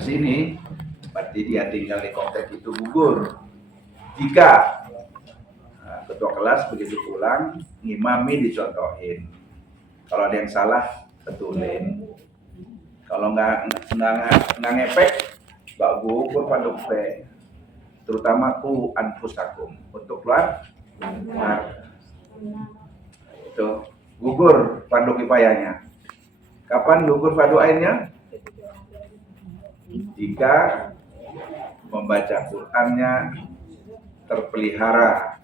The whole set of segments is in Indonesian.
ke sini, berarti dia tinggal di komplek itu gugur. Jika ketua kelas begitu pulang, ngimami dicontohin. Kalau ada yang salah, betulin. Kalau nggak ngepek, nggak gugur panduk pe. Terutama ku anfusakum untuk keluar. Itu gugur fardu kifayahnya. Kapan gugur fardu ainnya? Jika membaca Qur'annya terpelihara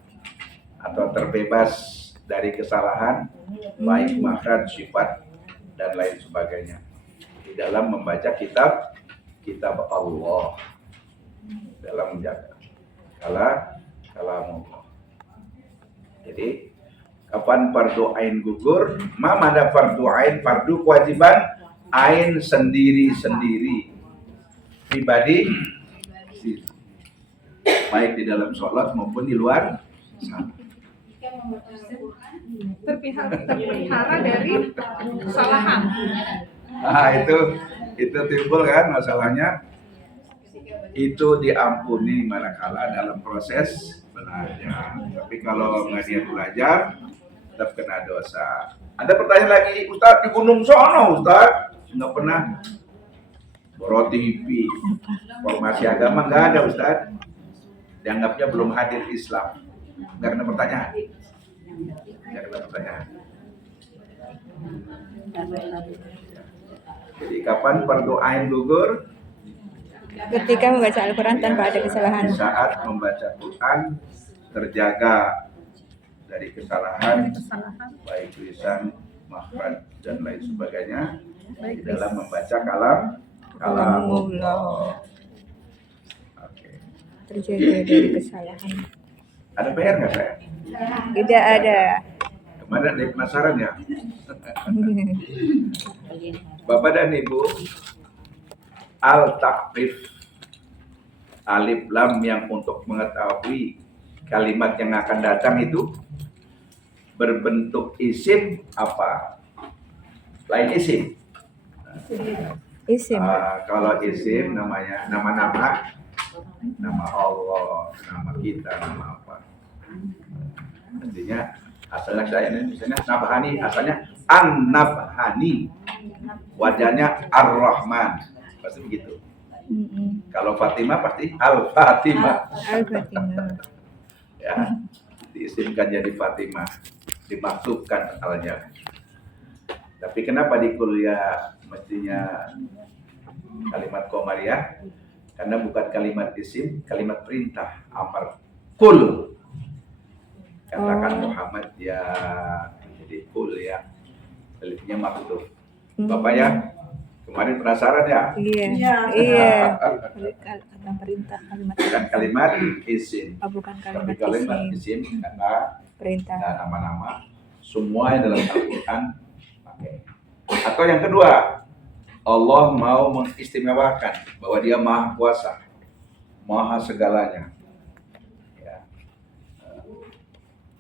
atau terbebas dari kesalahan, baik makhraj, sifat, dan lain sebagainya. Di dalam membaca kitab Allah, dalam menjaga kalamullah. Jadi kapan fardu ain gugur? Ada fardu ain, fardu kewajiban ain sendiri-sendiri pribadi, baik di dalam sholat maupun di luar sholat. Terpelihara dari kesalahan. Itu timbul kan masalahnya. Itu diampuni manakala dalam proses belajar. Tapi kalau nggak dia belajar, tetap kena dosa. Ada pertanyaan lagi, Ustaz, di Gunung Sono, Ustaz, nggak pernah Boro TV, formasi agama nggak ada, Ustaz. Dianggapnya belum hadir Islam. Nggak kena pertanyaan. Jadi kapan fardu ain gugur? Ketika membaca Al-Quran tanpa ada kesalahan. Saat membaca Quran terjaga dari kesalahan, baik lisan, makhraj, dan lain sebagainya di dalam membaca kalamullah. Oke. Terjaga dari kesalahan. Ada PR nggak saya? Tidak ada. Kemarin ada penasaran ya? Bapak dan Ibu, al-takrif, alif lam yang untuk mengetahui kalimat yang akan datang itu berbentuk isim apa? Lain isim. Isim. Kalau isim namanya nama-nama, nama Allah, nama kita, nama apa? Artinya asalnya saya ini misalnya Nabhani, asalnya An-Nabhani, wajahnya Ar-Rahman, pasti begitu. Kalau Fatimah pasti Al-Fatimah. Al-Fatimah. Ya, diisimkan jadi Fatimah, dimaksudkan alnya. Tapi kenapa di kuliah mestinya kalimat komariah? Karena bukan kalimat isim, kalimat perintah, amar. Kul. Katakan Muhammad ya, jadi kul ya. Alifnya maksud. Bapak ya, kemarin penasaran ya? Iya. Kata perintah kalimat. Bukan kalimat isim. Bukan Tapi kalimat kalimat isim karena perintah. dan nama-nama semua yang dalam Al-Quran pakai. Atau yang kedua, Allah mau mengistimewakan bahwa Dia Maha Kuasa, Maha segalanya. Ya.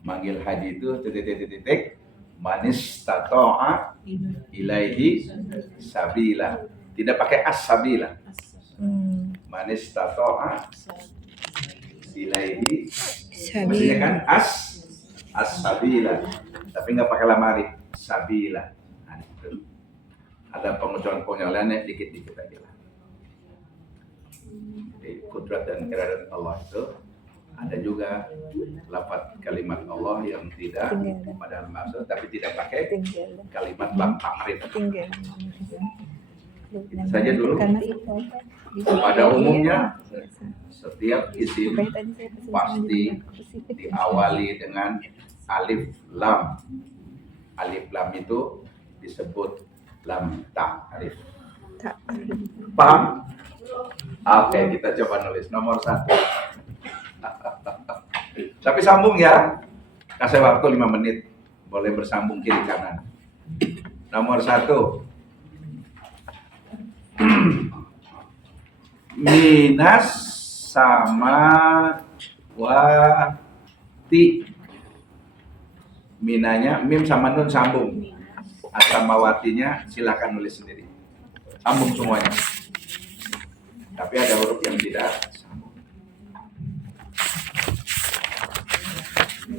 Manggil haji itu titik manis tato'a ilaihi sabila. Tidak pakai as-sabila. Manis tato'a ilaihi maksudnya kan as-sabila. Tapi nggak pakai lamari sabila. Nah, itu. Ada pengucapan lainnya dikit-dikit aja lah. Jadi kudrat dan iradat Allah itu ada juga lafaz kalimat Allah yang tidak pada maksud tapi tidak pakai kalimat lam ta'rif. Saja dulu. Pada umumnya setiap isim pasti diawali dengan alif lam. Alif lam itu disebut lam ta'rif. Paham? Oke, kita coba nulis nomor 1. Tapi sambung ya. Kasih waktu 5 menit. Boleh bersambung kiri kanan. Nomor 1. Minas sama wati. Minanya mim sama nun sambung. Asamawatinya silakan nulis sendiri. Sambung semuanya. tapi ada huruf yang tidak sambung.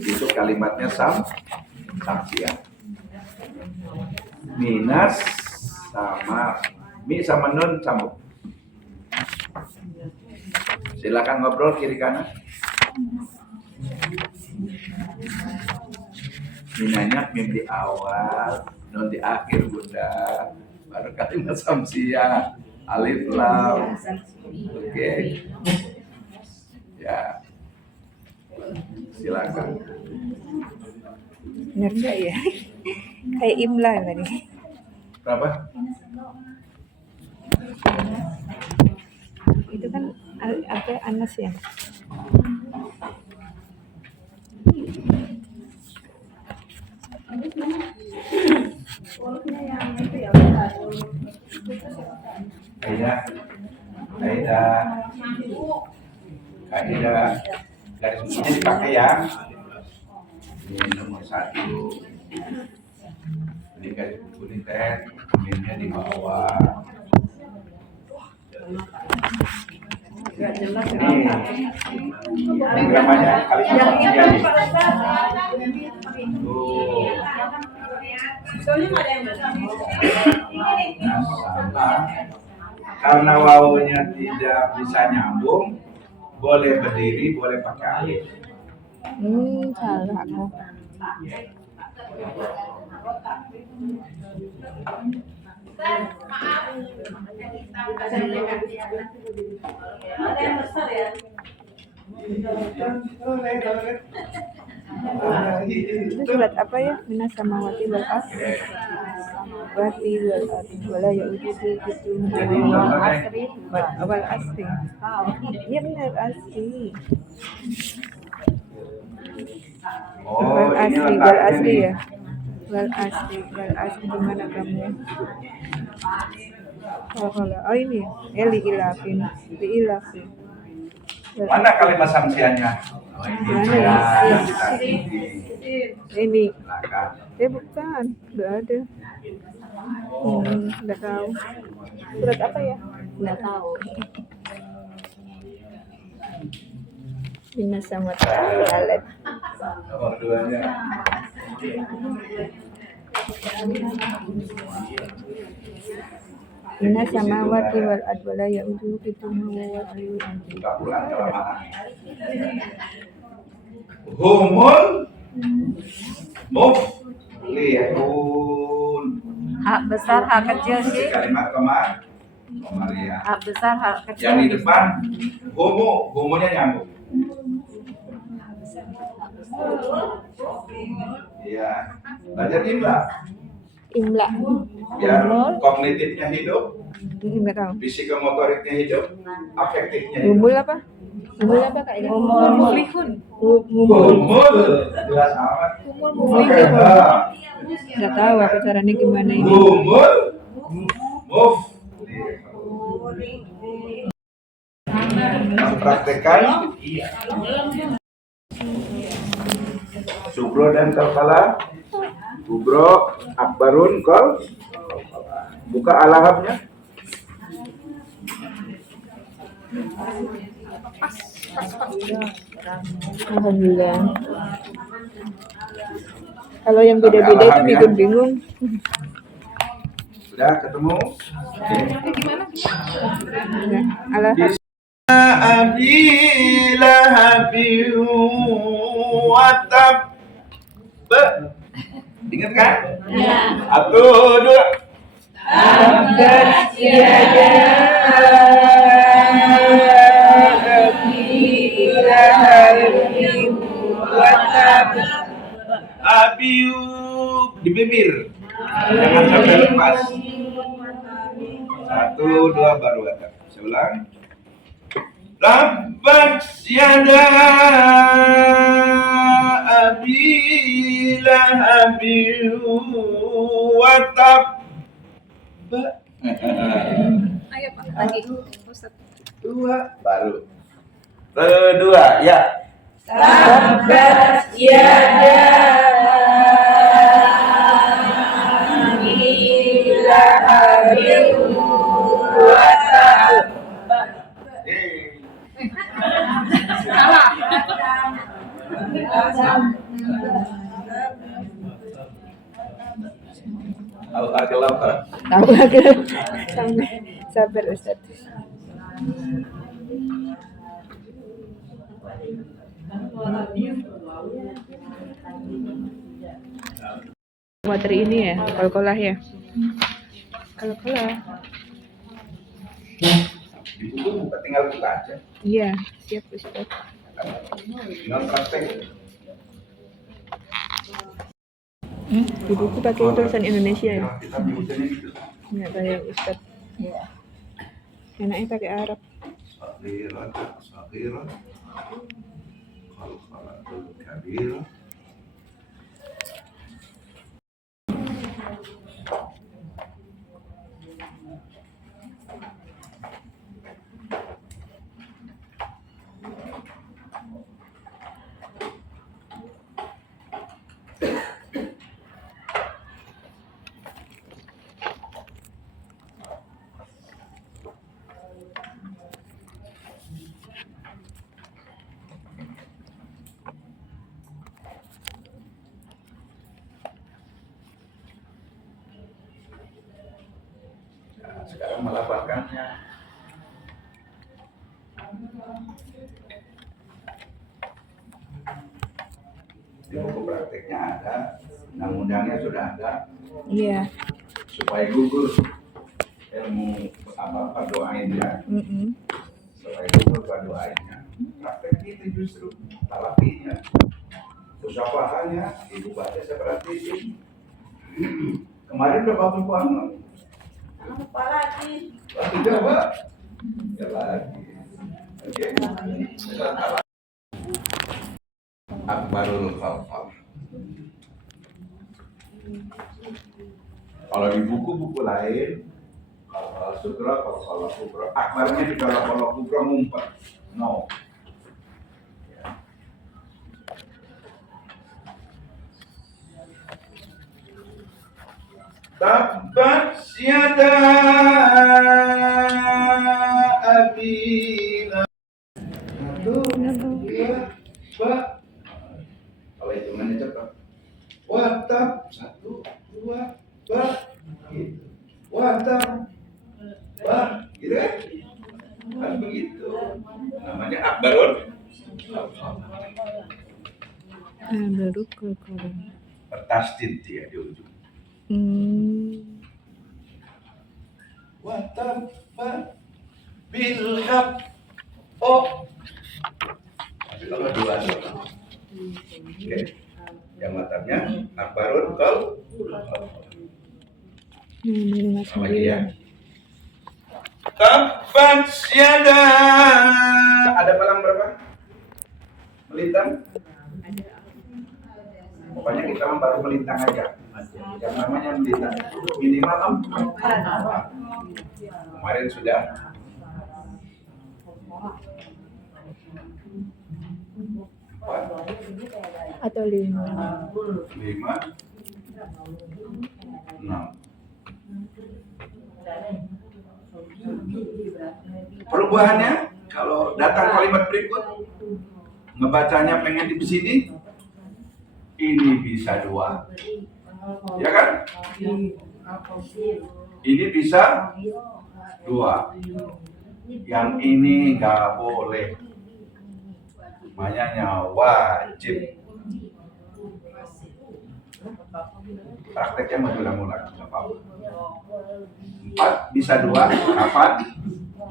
Itu kalimatnya samsia. Minas sama mi sama nun sambung. Silakan ngobrol kiri kanan. Minanya mim di awal, nun di akhir bunda. Baru kalimat samsia, alif lam. Oke. Ya. Silakan. Benar nggak ya? Kayak imla tadi. Berapa? Itu kan apa Anas ya? Aida, Aida, Aida, garis besarnya dipakai ya. Ini nomor 1. Ini garis kuning teh, minnya di bawah. Ini namanya kalimat yang tuh. Nah, sama. Karena wawunya tidak bisa nyambung, boleh berdiri, boleh pakai alif. Salah aku. Itu surat apa ya? Minas samawati wal ardh. Wati wal ardh. Wala yaududu gitu. Jadi contohnya Wal asri. Iya benar asri. oh ini Wal letaknya asri nih. ya. Wal asri gimana kamu? Oh ini Eli ilafin, li ilafin. Mana kalimat samsianya? Oh ini Mana ya? Ini. belakang. Bukan, nggak ada. Nggak tahu. Surat apa ya? Nggak tahu. Minas samawati wal ardh. Nomor 2-nya. Minas samawati wal ardh wala yaududu hifdzuhuma wa huwal aliyyul azim. Buka Quran kelamaan. Humul muflihun. Hak besar, hak kecil sih. Kalimat Komaria. Hak besar, hak kecil. Yang di depan homonya nyambung. Iya. Belajar imla. Imla. Biar kognitifnya hidup, Nggak tahu. psikomotoriknya hidup, afektifnya hidup. Umul apa? Umul apa Kak Ida? Muflihun. Humul. Jelas amat. Oke, nah. Nggak tahu apa caranya gimana ini. Humul muflihun. Mempraktekkan Subro dan Kalkala. Subro Akbarun Kol. Buka alahabnya. Alhamdulillah. Kalau yang beda-beda itu bikin bingung. Sudah ketemu? Ya, alhamdulillah. Abi lahabi wa tab. Ingat kan? Ya. 1, 2. Tabbat yada abi lahabin wa tab. Abiu di bibir. Jangan sampai lepas. 1, 2 baru ada. Saya ulang. Tabbat yada abi lahabin wa tab. Ayo Pak, lagi. Ustaz. 2 baru. 2 ya. Tabbat yada abi lahabin wa tab. Tahu aku sampai sabar Ustaz. Materi ini ya, kol-kolah ya. Kol-kolah. Di buku kita tinggal buka aja. Iya, siap Ustaz. Tinggal praktek. Di buku pakai tulisan Indonesia ya. Kita bikinnya gitu. Nggak kayak Ustaz. Enaknya pakai Arab. Sakiran, sakiran. Kol-kolatul kabir. Nah, sekarang melaporkannya. Di buku prakteknya ada, undang-undangnya sudah ada, Iya. supaya gugur ilmu apa doain ya, supaya gugur doainnya. Praktek itu justru talapinya, usahaannya, ibu baca seperti ini. Kemarin udah bapak pulang. Lupa lagi. Lagi coba. Ya lagi. Oke. Akbarul Khalqah. Kalau di buku-buku lain, kalau sutra, kalau kubra, akbarnya di kalau kubra ngumpet. No. Tabbat yada abi lahab. Kalau hitungannya cepat. Watab 1, 2, gitu. Watab gitu kan? Kan begitu. Namanya akbarun. Baru kol-kolah. Bertasdid dia di ujung. Watab bilhaq. Oh. Tapi kalau dua oke. Yang matanya akbarun kol. Sama dia. Tabbat yada. Ada palang berapa? Melintang? Pokoknya kita baru melintang aja. Yang namanya melintang minimal 4. Kemarin sudah. Atau 5. 5, 6. Perubahannya kalau datang kalimat berikut ngebacanya pengen di sini, ini bisa 2, ya kan? Ini bisa 2, yang ini nggak boleh, makanya wajib. Prakteknya mengulang-ulang, nggak apa-apa. 4 bisa 2 kapan?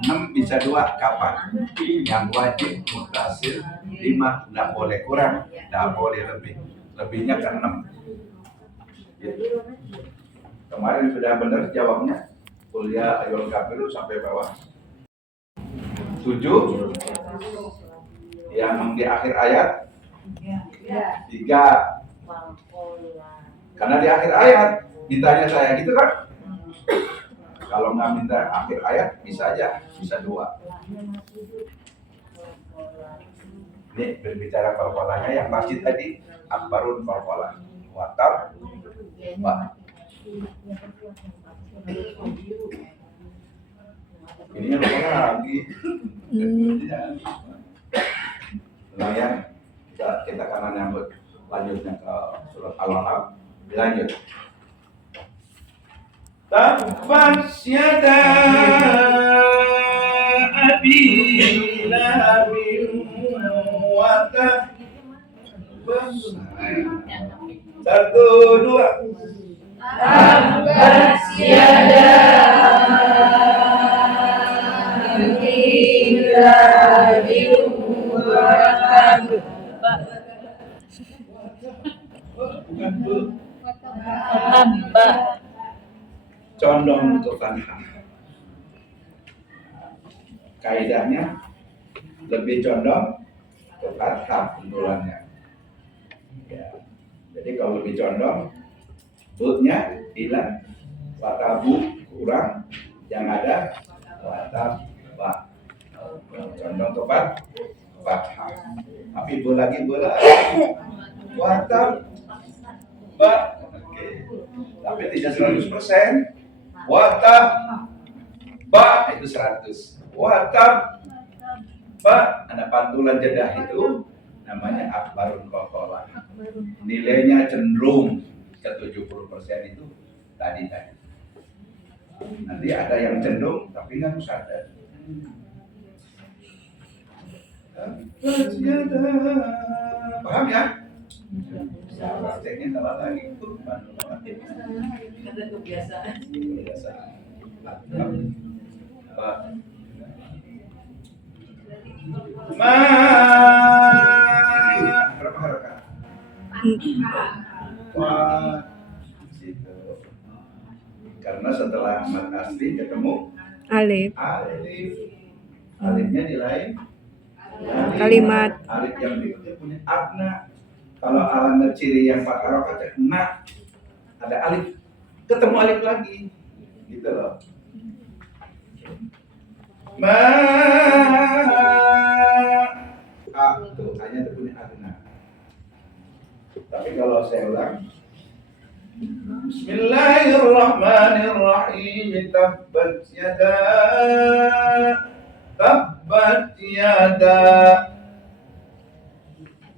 6 bisa 2 kapan? Yang wajib mutasil 5, nggak boleh kurang, nggak boleh lebih. Lebihnya ke 6. Gitu. Kemarin sudah benar jawabnya. Kuliah ayol kafiru sampai bawah. 7. Yang di akhir ayat 3. Karena di akhir ayat ditanya saya gitu kan? Kalau nggak minta akhir ayat bisa aja, bisa 2. Ini berbicara kol-kolahnya yang masjid tadi akbarun kol-kolah. Watab Pak. Ini yang lupa lagi. Tenang ya, kita akan nyambut lanjutnya ke surat Al-Alaq. Dilanjut. Tabbat yada abi lahabin wa tab. Satu, dua. Tabbat yada abi lahabin wa tab. Bukan bu. Tabba. Condong untuk fathah. Kaidahnya lebih condong ke fathah bulannya. Ya. Jadi kalau lebih condong, bu-nya hilang, fathah bu kurang, yang ada fathah ba. Condong ke fathah. Tapi bu lagi, fathah ba. Oke. Tapi tidak 100%. Watab ba itu 100. Watab ba ada pantulan jedah itu namanya akbarun kokolah. Nilainya cenderung ke 70% itu tadi. Nanti ada yang cenderung tapi nggak harus ada. Paham ya? Prakteknya kalau lagi itu Kata kebiasaan. Berapa harakat? Karena setelah mat asli ketemu Alif. Alifnya nilai Kalimat. Alif yang berikutnya punya abna. Kalau alamat ciri yang 4 harokat na ada alif, ketemu alif lagi, gitu loh. Tuh hanya punya abna. Tapi kalau saya ulang, Bismillahirrahmanirrahim. Tabbat yada.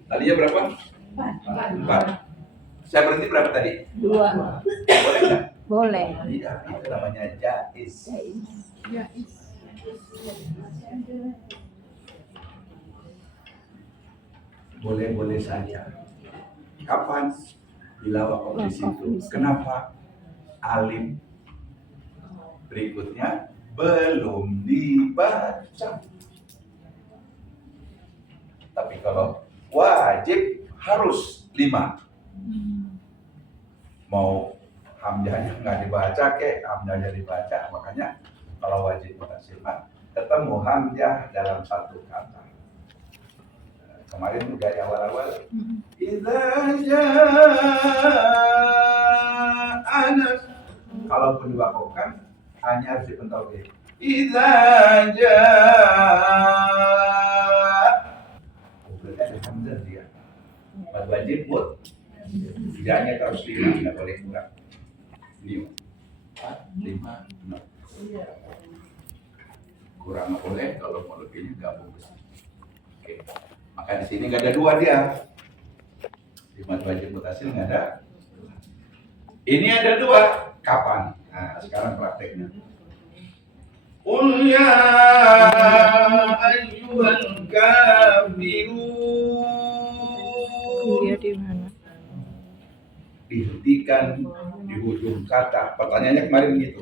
Tadinya berapa? 4. Saya berhenti berapa tadi? 2. Boleh nggak? Boleh. Tidak, itu namanya jaiz. Boleh-boleh saja. Kapan? Bila waktu di situ. Kenapa? Alif berikutnya belum dibaca. Tapi kalau wajib harus 5. Mau hamzahnya nggak dibaca hamzahnya dibaca. Makanya kalau wajib mutasil ketemu hamzah dalam satu kata. Kemarin juga di awal-awal idza jaa nas, kalaupun diwakafkan hanya harus dipentau gitu. Idza jaa, berarti ada hamzah dia. Wajib mut, tidaknya harus 5, tidak boleh kurang. 5, 6. Kurang nggak boleh, kalau mau lebihnya gabung. Oke. Maka di sini nggak ada 2 dia. Di mad wajib mutasil nggak ada. Ini ada 2. Kapan? Nah, sekarang prakteknya. Qul ya ayyuhal kafirun. Iya di mana? Dihentikan di ujung kata. Pertanyaannya kemarin begitu.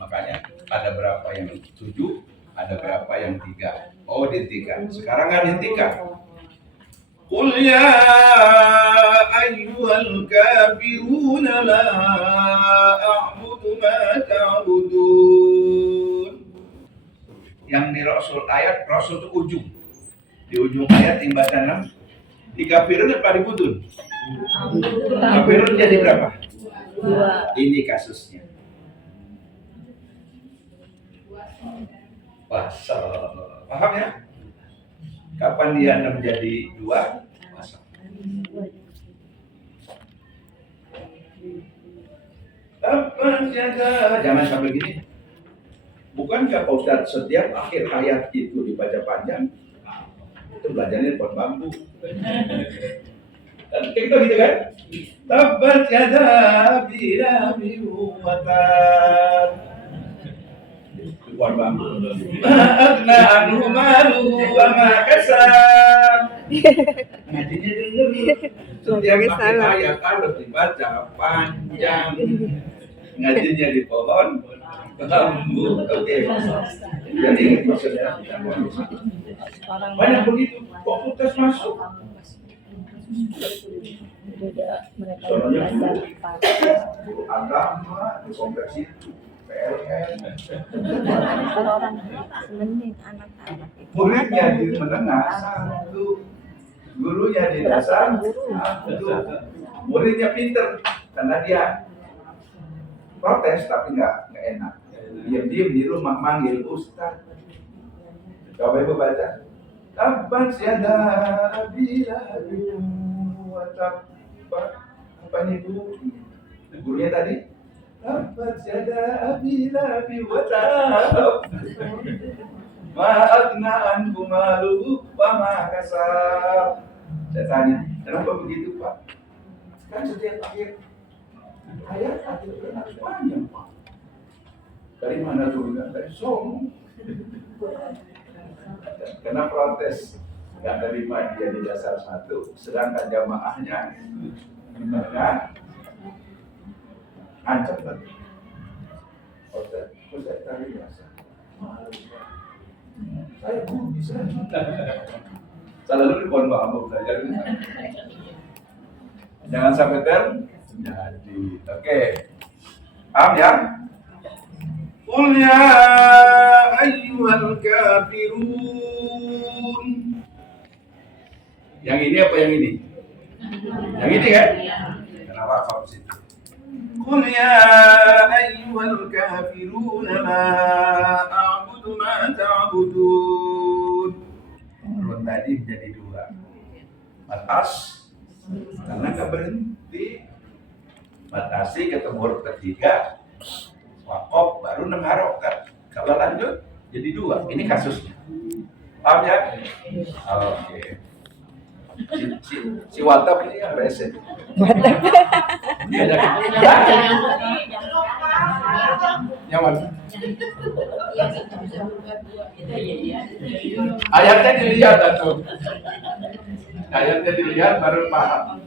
Makanya ada berapa yang 7, ada berapa yang 3. Oh, dihentikan. Sekarang nggak dihentikan. Qul ya ayyuhal kafirun la a'budu ma ta'budun. Yang di Rasul ayat, Rasul itu ujung. Di ujung ayat timbasan 6. Di kafirun apa di budun? Kafirun jadi berapa? 2. Ini kasusnya. Pasal. Paham ya? Kapan dia menjadi 2? Pasal. Jangan sampai gini. Bukankah Pak Ustadz setiap akhir ayat itu dibaca panjang? Itu belajarnya di pohon bambu. Kan kayak gitu kan? Tabbat yada abi lahabin wa tab. Kuat banget. Agna anhu maluhu wa ma kasab. Ngajinya denger. Setiap pakai ayat harus dibaca panjang. Ngajinya di pohon. Bambu. Oke. Jadi prosesnya banyak begitu. Kok putus masuk? Juga mereka Soalnya belajar guru agama dikonversi PLN. kalau orang mending anak-anak itu Muridnya di menengah satu, gurunya di dasar satu. Muridnya pinter karena dia protes tapi nggak enak. Diam-diam di rumah manggil ustaz. Coba ibu baca. Tabbat yada abi lahabin wa tab. Apa ini bu? Gurunya tadi. Tabbat yada abi lahabin wa tab. Ma agna anhu maluhu wa ma kasab. Saya tanya, kenapa begitu Pak? Kan setiap akhir ayat panjang Pak. Dari mana turunnya? Dari Song. Karena protes nggak terima dia di dasar satu, sedangkan jamaahnya menengah ancam lagi. Ustaz tadi biasa. Saya guru di sana. Selalu di pohon bambu belajar. Jangan sampai terjadi. Oke. Paham ya? Qul ya ayyuhal kafirun. Yang ini apa yang ini? Yang ini kan? Kenapa kau situ? Qul ya ayyuhal kafirun la a'budu ma ta'budun. Urut tadi menjadi dua. Batas karena nggak berhenti. Batasi ketemu huruf ketiga. Wakop baru 6 harokat. Kalau lanjut jadi 2. Ini kasusnya. Paham ya? Oke. Si Watab ini yang rese. Yang mana? Ayatnya dilihat atau? Ayatnya dilihat baru paham.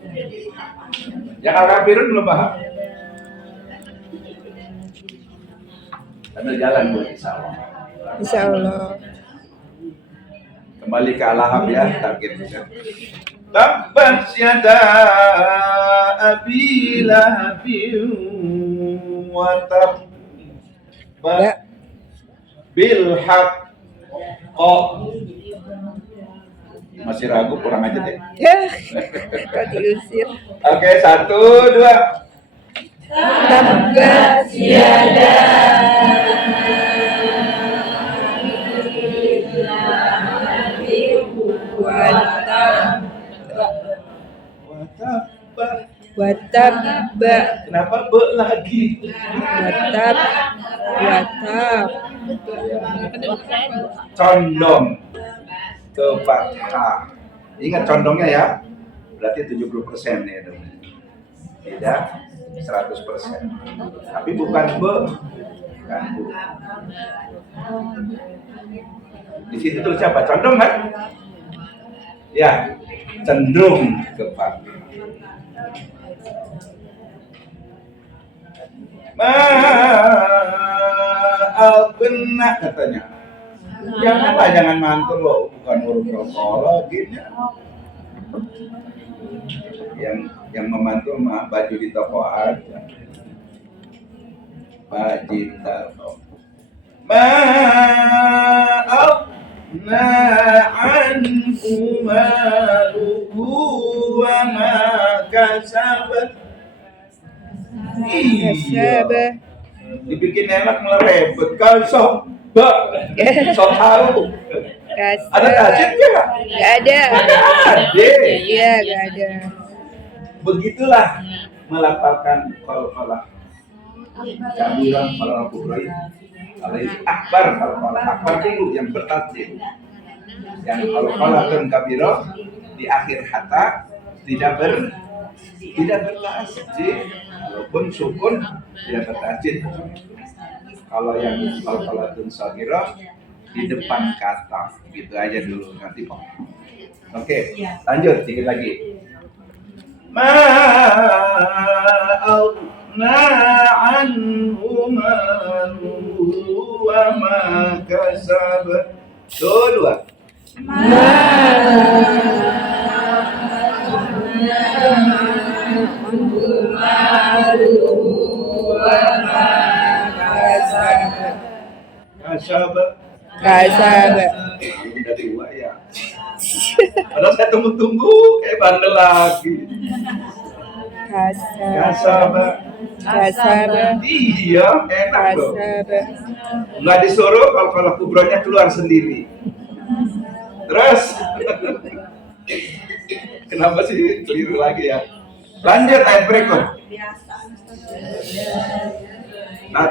Yang al-kafirun belum paham. Ambil jalan buat insya Allah. Insya Allah. Kembali ke Al-Lahab ya, targetnya. Tabbat yada abi lahabin wa tab. Bil haqq. Masih ragu, kurang aja deh. Kau diusir. Oke, 1, 2. Tabbat yada watabba Kenapa be lagi? watab Condong ke fathah. Ingat condongnya ya. Berarti 70% nih, tidak 100%. Tapi bukan be, bukan bu. Di situ tulis apa? Condong kan? Ya, cenderung ke fathah. Benar katanya. Janganlah, jangan mantul loh, bukan huruf rokok gitu. Yang memantul mah baju di toko aja. Baju di toko. Ma'afna anhu maluhu wa ma kasabat. kasabah Dibikin enak malah ribet. Kalau sok tahu. Ada tajid nggak? Nggak ada. Ada. Iya, nggak ada. Begitulah melafalkan qalqalah. Kabiran kalau kubrai. Kalau ini akbar, kalau akbar dulu yang bertasdid. Yang qalqalah dan kabirah di akhir hatta tidak bertasjid. Walaupun sukun tidak bertasjid. Kalau yang qalqalatun shaghirah di depan kata, gitu aja dulu nanti Pak. Oke, lanjut sedikit lagi. Ma aghna anhu maluhu wa ma kasab. Tuh, dua. Kasab. Udah tua ya. Padahal saya tunggu-tunggu, bandel lagi. Kasab. Iya, enak loh. Nggak disuruh kalau kubronya keluar sendiri. Terus, kenapa sih keliru lagi ya? Lanjut ayat berikut. 1, 2.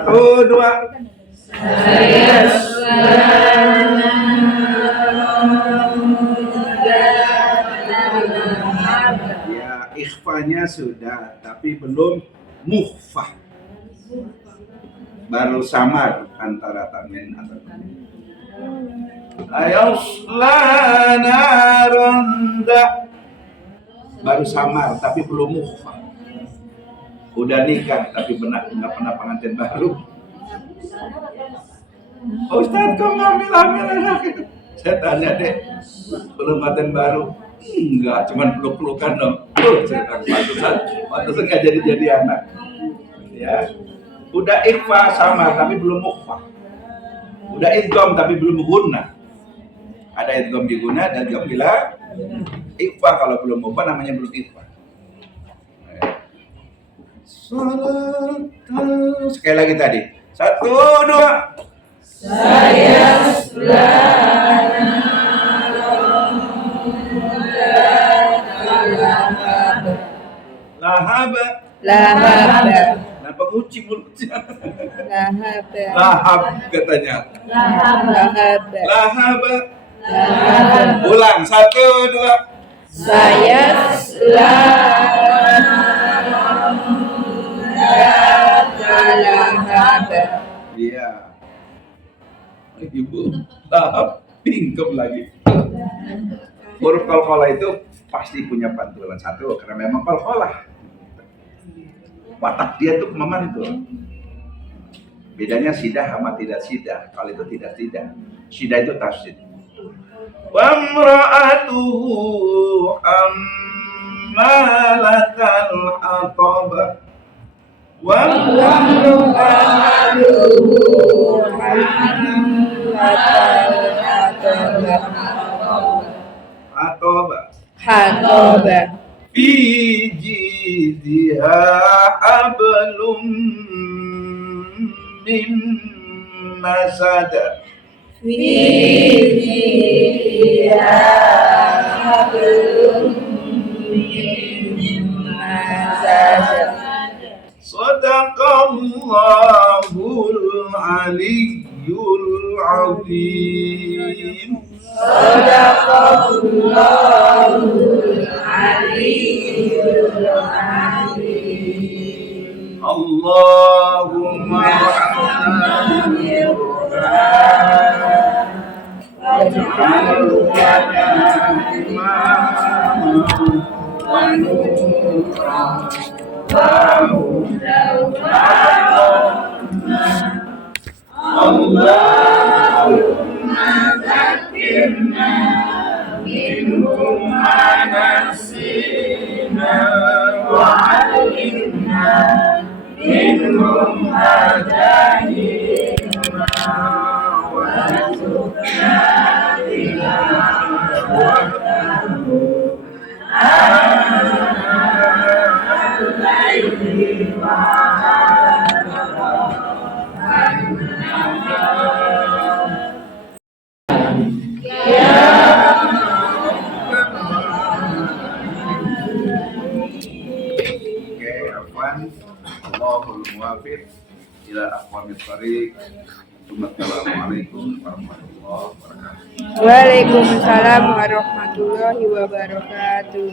Ya, ikhfanya sudah, tapi belum mukhfah. Baru samar antara tanwin atau tanwin. Ayasla naran baru samar tapi belum mukhfah. Udah nikah tapi nggak pernah pengantin baru. Ustaz kok ngambil anak itu? Saya tanya deh, belum pengantin baru? Enggak, cuman peluk-pelukan dong. Pantesan nggak jadi anak. Ya, udah ikhfa sama tapi belum mukhfah. Udah idgham tapi belum guna. Ada idgham di guna dan idgham bila ikhfa. Kalau belum mukhfah namanya belum ikhfa. Sekali lagi tadi. 1, 2. Lahab. Kenapa nguci mulutnya? Lahab katanya. Lahab. Ulang 1, 2. Iya. Ibu Lahab pingkem lagi. Huruf qalqalah itu pasti punya pantulan satu karena memang qalqalah. Watak dia tuh memantul. Bedanya sidah sama tidak sidah. Kalau itu tidak sidah. Sidah itu tasydid. Wa imra'atuhu ammalatal hatab. Wa Hatoba. fi jidha hablum min masad. Sadaqallahul aliyyul azim. Allahumma Allahul muwaffiq ila aqwamit thariq. Assalamualaikum warahmatullahi wabarakatuh. Waalaikumsalam warahmatullahi wabarakatuh.